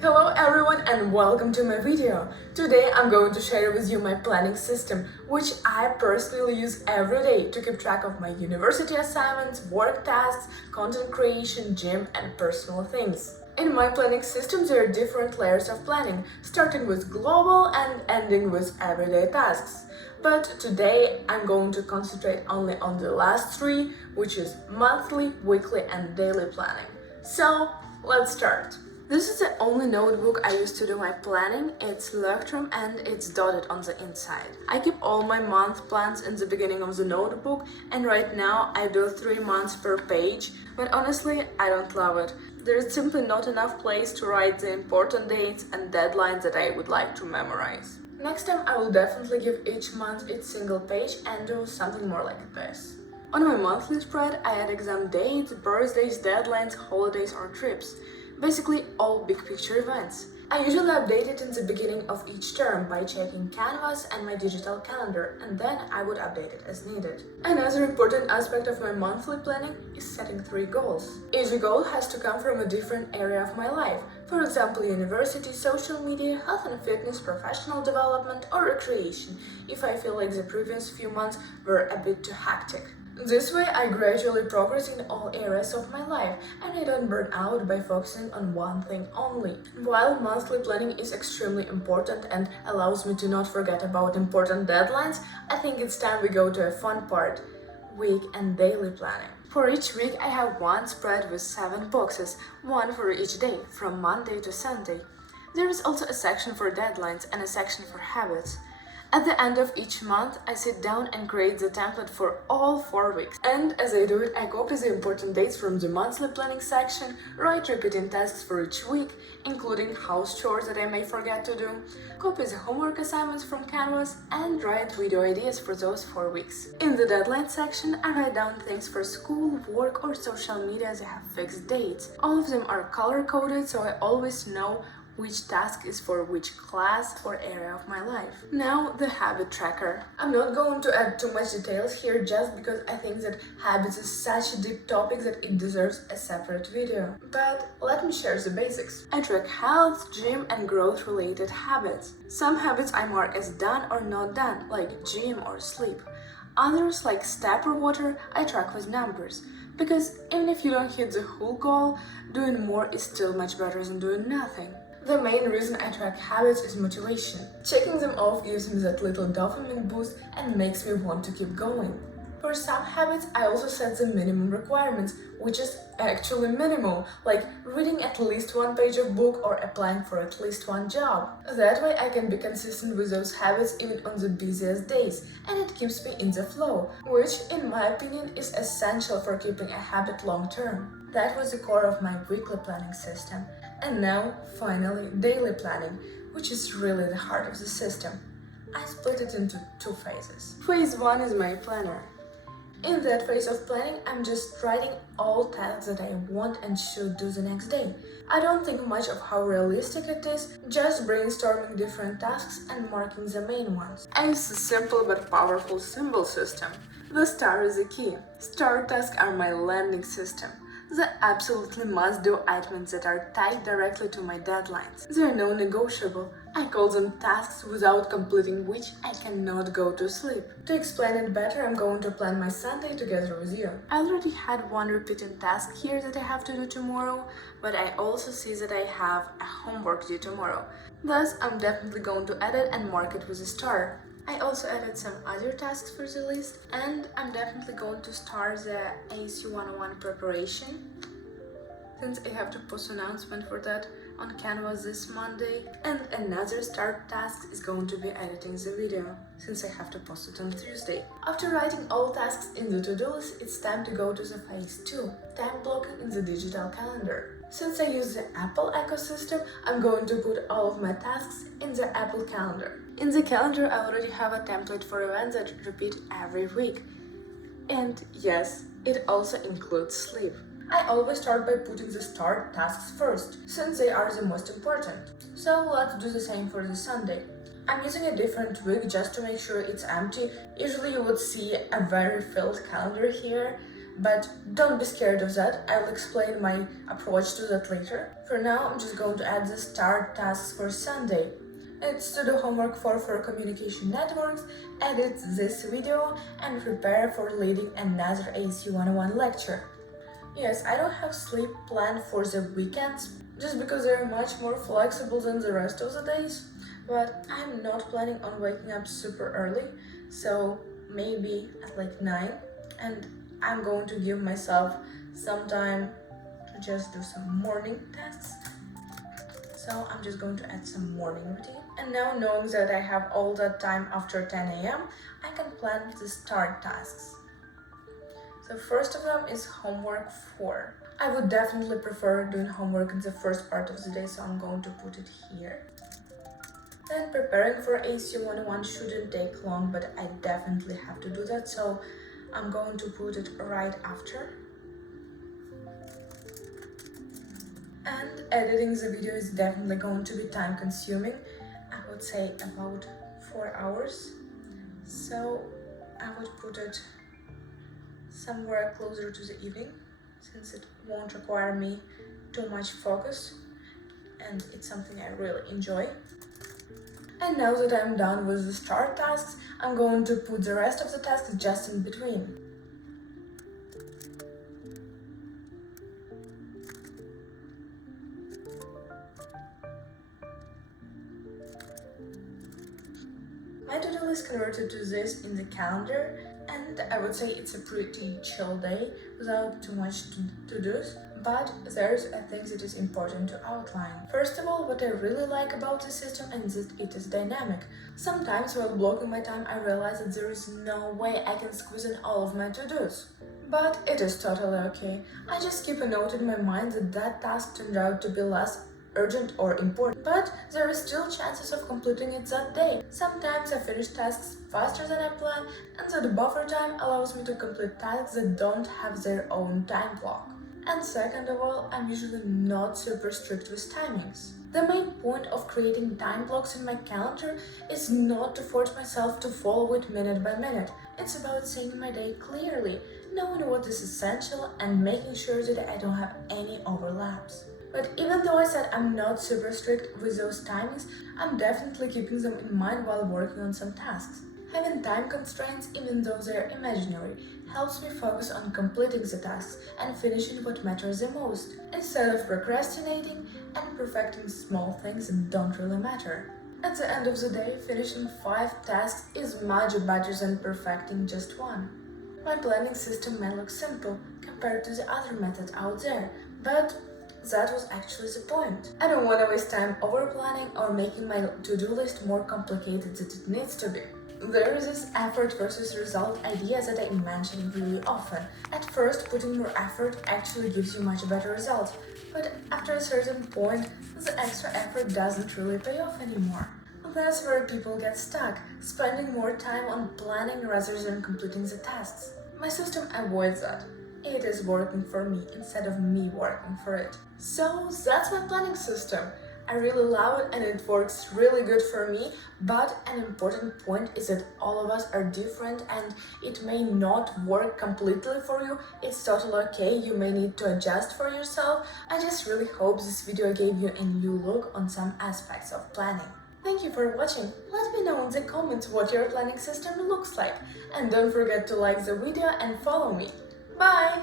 Hello everyone and welcome to my video. Today I'm going to share with you my planning system, which I personally use every day to keep track of my university assignments, work tasks, content creation, gym and personal things. In my planning system there are different layers of planning, starting with global and ending with everyday tasks. But today I'm going to concentrate only on the last three, which is monthly, weekly and daily planning. So let's start. This is the only notebook I use to do my planning. It's Electrum and it's dotted on the inside. I keep all my month plans in the beginning of the notebook, and right now I do 3 months per page, but honestly I don't love it. There is simply not enough place to write the important dates and deadlines that I would like to memorize. Next time I will definitely give each month its single page and do something more like this. On my monthly spread I add exam dates, birthdays, deadlines, holidays or trips. Basically all big picture events. I usually update it in the beginning of each term by checking Canvas and my digital calendar, and then I would update it as needed. Another important aspect of my monthly planning is setting 3 goals. Each goal has to come from a different area of my life, for example university, social media, health and fitness, professional development or recreation, if I feel like the previous few months were a bit too hectic. This way I gradually progress in all areas of my life and I don't burn out by focusing on one thing only. While monthly planning is extremely important and allows me to not forget about important deadlines, I think it's time we go to a fun part, week and daily planning. For each week I have one spread with 7 boxes, one for each day, from Monday to Sunday. There is also a section for deadlines and a section for habits. At the end of each month, I sit down and create the template for all 4 weeks. And as I do it, I copy the important dates from the monthly planning section, write repeating tasks for each week, including house chores that I may forget to do, copy the homework assignments from Canvas, and write video ideas for those 4 weeks. In the deadline section, I write down things for school, work, or social media that have fixed dates. All of them are color-coded, so I always know which task is for which class or area of my life. Now, the habit tracker. I'm not going to add too much details here just because I think that habits is such a deep topic that it deserves a separate video. But let me share the basics. I track health, gym and growth related habits. Some habits I mark as done or not done, like gym or sleep. Others, like step or water, I track with numbers. Because even if you don't hit the whole goal, doing more is still much better than doing nothing. The main reason I track habits is motivation. Checking them off gives me that little dopamine boost and makes me want to keep going. For some habits, I also set the minimum requirements, which is actually minimal, like reading at least 1 page of book or applying for at least 1 job. That way I can be consistent with those habits even on the busiest days, and it keeps me in the flow, which, in my opinion, is essential for keeping a habit long term. That was the core of my weekly planning system. And now, finally, daily planning, which is really the heart of the system. I split it into 2 phases. Phase 1 is my planner. In that phase of planning, I'm just writing all tasks that I want and should do the next day. I don't think much of how realistic it is, just brainstorming different tasks and marking the main ones. I use a simple but powerful symbol system. The star is the key. Star tasks are my landing system. The absolutely must-do items that are tied directly to my deadlines. They are non-negotiable. I call them tasks without completing which I cannot go to sleep. To explain it better, I'm going to plan my Sunday together with you. I already had one repeating task here that I have to do tomorrow, but I also see that I have a homework due tomorrow. Thus, I'm definitely going to add it and mark it with a star. I also added some other tasks for the list, and I'm definitely going to start the AC 101 preparation, since I have to post an announcement for that on Canvas this Monday, and another start task is going to be editing the video, since I have to post it on Tuesday. After writing all tasks in the to-do list, it's time to go to the phase 2, time blocking in the digital calendar. Since I use the Apple ecosystem, I'm going to put all of my tasks in the Apple calendar. In the calendar, I already have a template for events that repeat every week. And yes, it also includes sleep. I always start by putting the start tasks first, since they are the most important. So let's do the same for the Sunday. I'm using a different week just to make sure it's empty. Usually you would see a very filled calendar here, But don't be scared of that, I'll explain my approach to that later. For now, I'm just going to add the start tasks for Sunday. It's to do homework for communication networks, edit this video, and prepare for leading another AC 101 lecture. Yes, I don't have sleep planned for the weekends, just because they're much more flexible than the rest of the days. But I'm not planning on waking up super early, so maybe at like 9, and I'm going to give myself some time to just do some morning tasks. So I'm just going to add some morning routine. And now knowing that I have all that time after 10 a.m., I can plan the start tasks. So first of them is homework 4. I would definitely prefer doing homework in the first part of the day, so I'm going to put it here. Then preparing for AC 101 shouldn't take long, but I definitely have to do that, so I'm going to put it right after. And editing the video is definitely going to be time consuming. I would say about 4 hours. So I would put it somewhere closer to the evening, since it won't require me too much focus and it's something I really enjoy. And now that I'm done with the start tasks, I'm going to put the rest of the tasks just in between. My to-do list converted to this in the calendar, and I would say it's a pretty chill day without too much to-dos, but there's a thing that is important to outline. First of all, what I really like about the system is that it is dynamic. Sometimes while blocking my time, I realize that there is no way I can squeeze in all of my to-dos. But it is totally okay. I just keep a note in my mind that that task turned out to be less urgent or important, but there is still chances of completing it that day. Sometimes I finish tasks faster than I plan, and that buffer time allows me to complete tasks that don't have their own time block. And second of all, I'm usually not super strict with timings. The main point of creating time blocks in my calendar is not to force myself to follow it minute by minute. It's about seeing my day clearly, knowing what is essential, and making sure that I don't have any overlaps. But even though I said I'm not super strict with those timings, I'm definitely keeping them in mind while working on some tasks. Having time constraints, even though they're imaginary, helps me focus on completing the tasks and finishing what matters the most, instead of procrastinating and perfecting small things that don't really matter. At the end of the day, finishing 5 tasks is much better than perfecting just one. My planning system may look simple compared to the other methods out there, but that was actually the point. I don't want to waste time overplanning or making my to-do list more complicated than it needs to be. There is this effort versus result idea that I mention really often. At first, putting more effort actually gives you much better results, but after a certain point, the extra effort doesn't really pay off anymore. That's where people get stuck, spending more time on planning rather than completing the tasks. My system avoids that. It is working for me instead of me working for it. So that's my planning system. I really love it and it works really good for me, but an important point is that all of us are different and it may not work completely for you. It's totally okay, you may need to adjust for yourself. I just really hope this video gave you a new look on some aspects of planning. Thank you for watching. Let me know in the comments what your planning system looks like. And don't forget to like the video and follow me. Bye!